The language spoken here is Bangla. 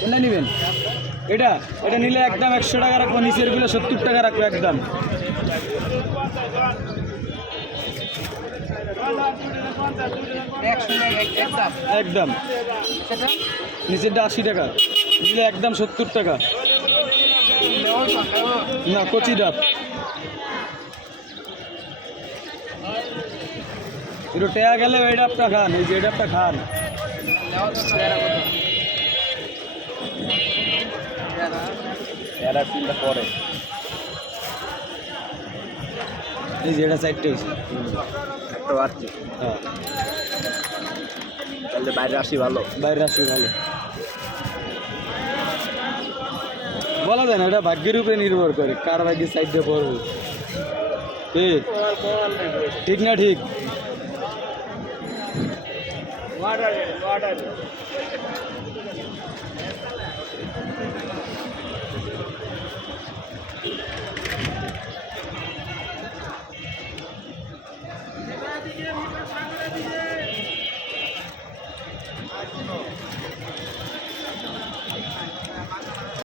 কোনটা নেবেন? এটা এটা নিলে একদম 100 টাকা রাখবো, নিচের গুলো 70 টাকা রাখবো একদম। একদম নিচেরটা 80 টাকা, নিলে একদম 70 টাকা। না, কচি ডাব একটু টেয়া গেলে ওই ডাবটা খান, এই যে ডাবটা খান। পরে এই যে এটা সাইডটা হয়েছে একটা বাড়ছে। হ্যাঁ, তাহলে বাইরে আসি ভালো, বাইরে আসি ভালো বলা যায় না, এটা ভাগ্যের উপরে নির্ভর করে কার ভাগ্যের সাইডে পড়বে। ঠিক না? ঠিক।